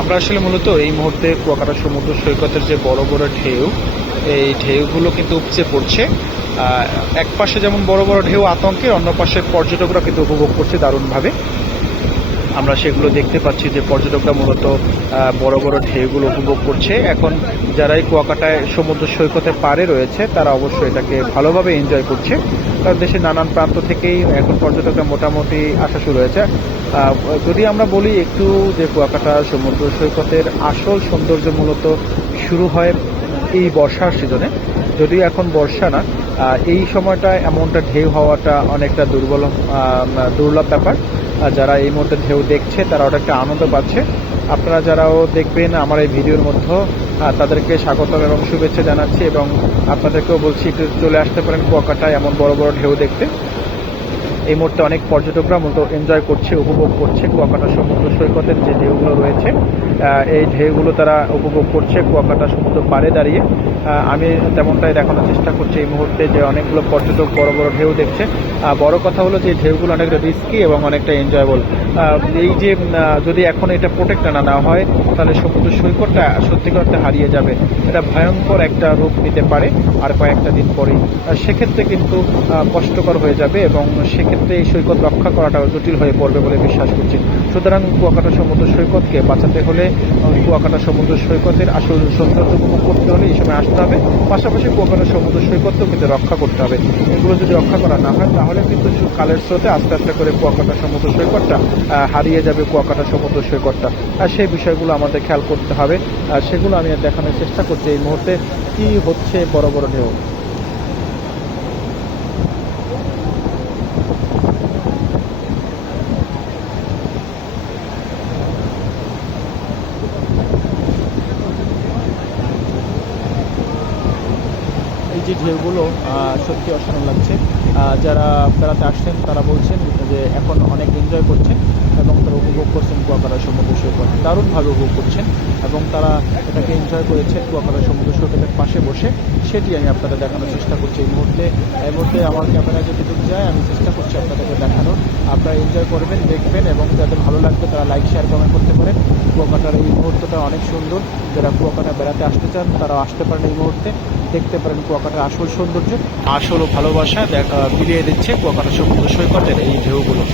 আমরা আসলে মূলত এই মুহূর্তে কুয়াকাটা সমুদ্র সৈকতের যে বড় বড় ঢেউ, এই ঢেউগুলো কিন্তু উপচে পড়ছে। এক পাশে যেমন বড় বড় ঢেউ আতঙ্কের, অন্য পাশে পর্যটকরা কিন্তু উপভোগ করছে দারুণভাবে। আমরা সেগুলো দেখতে পাচ্ছি যে পর্যটকরা মূলত বড় বড় ঢেউগুলো উপভোগ করছে। এখন যারা এই কুয়াকাটায় সমুদ্র সৈকতে পারে রয়েছে, তারা অবশ্যই এটাকে ভালোভাবে এনজয় করছে। কারণ দেশের নানান প্রান্ত থেকেই এখন পর্যটকরা মোটামুটি আসা শুরু হয়েছে। যদি আমরা বলি একটু যে কুয়াকাটা সমুদ্র সৈকতের আসল সৌন্দর্য মূলত শুরু হয় এই বর্ষার সিজনে। যদিও এখন বর্ষা না এই সময়টা এমনটা ঢেউ হওয়াটা অনেকটা দুর্বল দুর্লভ ব্যাপার। যারা এই মুহূর্তে ঢেউ দেখছে, তারা ওটা একটা আনন্দ পাচ্ছে। আপনারা যারাও দেখবেন আমার এই ভিডিওর মধ্যে তাদেরকে স্বাগতম এবং শুভেচ্ছা জানাচ্ছি এবং আপনাদেরকেও বলছি, একটু চলে আসতে পারেন কুয়াকাটায় এমন বড় বড় ঢেউ দেখতে। এই মুহূর্তে অনেক পর্যটকরা মূলত এনজয় করছে, উপভোগ করছে কুয়াকাটা সমুদ্র সৈকতের যে ঢেউগুলো রয়েছে। এই ঢেউগুলো তারা উপভোগ করছে, কুয়াকাটা সমুদ্র পাড়ে দাঁড়িয়ে। আমি তেমনটাই দেখানোর চেষ্টা করছি এই মুহূর্তে যে অনেকগুলো পর্যটক বড় বড় ঢেউ দেখছে। বড় কথা হলো যে ঢেউগুলো অনেকটা রিস্কি এবং অনেকটা এনজয়েবল এই যে যদি এখন এটা প্রোটেক্ট না নেওয়া হয়, তাহলে সমুদ্র সৈকতটা সত্যিকার অর্থে হারিয়ে যাবে। এটা ভয়ঙ্কর একটা রূপ নিতে পারে আর কয়েকটা দিন পরেই। সেক্ষেত্রে কিন্তু কষ্টকর হয়ে যাবে এবং সেক্ষেত্রে এই সৈকত রক্ষা করাটাও জটিল হয়ে পড়বে বলে বিশ্বাস করছি। সুতরাং কুয়াকাটা সমুদ্র সৈকতকে বাঁচাতে হলে কুয়াকাটা সমুদ্র সৈকতের আসল সৌন্দর্য উপভোগ করতে হলে এই সময় আসতে হবে। পাশাপাশি কুয়াকাটা সমুদ্র সৈকতকেও কিন্তু রক্ষা করতে হবে। এগুলো যদি রক্ষা করা না হয়, তাহলে কিন্তু কালের স্রোতে আস্তে আস্তে করে কুয়াকাটা সমুদ্র সৈকতটা হারিয়ে যাবে কুয়াকাটা সমুদ্র সৈকতটা। আর সেই বিষয়গুলো আমাদের খেয়াল করতে হবে। সেগুলো আমি দেখানোর চেষ্টা করছি এই মুহূর্তে। কি হচ্ছে বড় বড় ঢেউ যে ঢেউগুলো সত্যি অসাধারণ লাগছে। যারা বেড়াতে আসছেন, তারা বলছেন যে এখন অনেক এনজয় করছেন এবং তারা উপভোগ করছেন কুয়াকাটা সমুদ্র সৈকত। দারুণভাবে উপভোগ করছেন এবং তারা এটাকে এনজয় করেছেন কুয়াকাটা সমুদ্র সৈকতের পাশে বসে। সেটি আমি আপনাদের দেখানোর চেষ্টা করছি এই মুহূর্তে। এই মুহূর্তে আমার ক্যামেরা যেটুকু যায় আমি চেষ্টা করছি আপনাদেরকে দেখানোর। আপনারা এনজয় করবেন, দেখবেন এবং যাদের ভালো লাগবে তারা লাইক শেয়ার কমেন্ট করতে পারেন। কুয়াকাটার এই মুহূর্তটা অনেক সুন্দর। যারা কুয়াকাটা বেড়াতে আসতে চান তারা আসতে পারেন এই মুহূর্তে। দেখতে পারেন কুয়াকাটার আসল সৌন্দর্য। আসল ভালোবাসা, দেখা বিলিয়ে দিচ্ছে কুয়াকাটা সমুদ্র সৈকতের এই ঢেউগুলো।